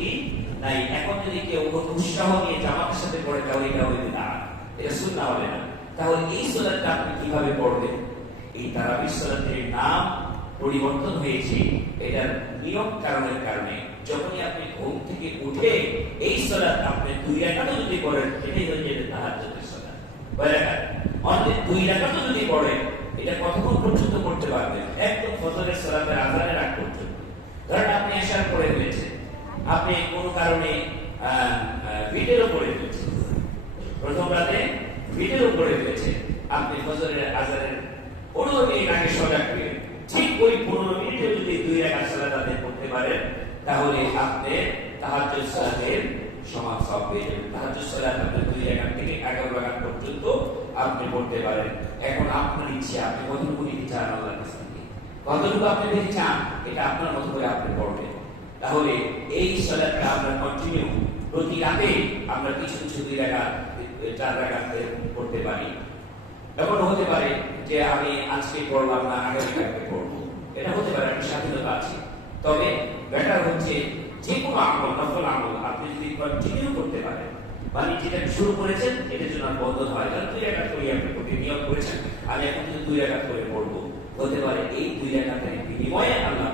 অনুমতি নাই। এখন যদি কেউ উৎসাহ নিয়ে জামাতের সাথে পড়ে তাহলে এটা হইবে না, এটা সুন্নাহ হবে না। তাহলে এই সালাতটা আপনি কিভাবে পড়বেন? এই তারাবির সালাতের নাম পরিবর্তন হয়েছে এটার নিয়ম কারণের কারণে। যখনই আপনি ঘুম থেকে উঠে এই সালাত আপনি 2 রাকাত যদি পড়েন এটাই হয়ে যাবে তাহাজ্জুদের সালাত। কয় রাকাত? অন্তত 2 রাকাত যদি পড়েন এটা কতক্ষণ পর্যন্ত পড়তে পারবেন? একদম ফজরের সালাতের আযানের আগ পর্যন্ত। ধরেন আপনি এশার পড়ে ফেলেছেন, আপনি কোনো কারণে ভিডিওর পড়ে ফেলেছেন, প্রথম রাতে ভিডিওর পড়ে ফেলেছেন, আপনি ফজরের আযানের 15 মিনিট আগে সজাগ হয়ে ঠিক ওই 15 মিনিটে যদি 2 রাকাত সালাত আদায় করতে পারেন তাহলে আপনি তাহাজ্জুদ সালাতের সমান সওয়াব পেয়ে যাবেন। তাহাজ্জুদ সালাত আপনি 2 রাকাত থেকে 11 রাকাত পর্যন্ত আপনি পড়তে পারেন। এখন আপনার ইচ্ছা, আপনি কতটুকু নিতে চান আল্লাহর কাছে, কতটুকু আপনি নিতে চান এটা আপনার মতো করে আপনি পড়বেন। তাহলে এই সালাতটা আমরা কন্টিনিউ প্রতি রাতে আমরা কিছু কিছু 2 রাকাত 4 রাকাত পড়তে পারি। এমন হতে পারে যে আমি আজকে পড়লাম না, আগামীকালকে পড়বো, এটা হতে পারে, একটা স্বাধীনতা আছে। তবে বেটার হচ্ছে যে কোনো আমল, নফল আমল আপনি যদি কন্টিনিউ করতে পারেন, মানে যেটা শুরু করেছেন এটার জন্য বন্ধ হয়। কারণ 2 রাকাত করে আপনি প্রতি নিয়ম করেছেন, আমি এখন যদি 2 রাকাত করে পড়বো, হতে পারে এই 2 রাকাতের বিনিময়ে আল্লাহ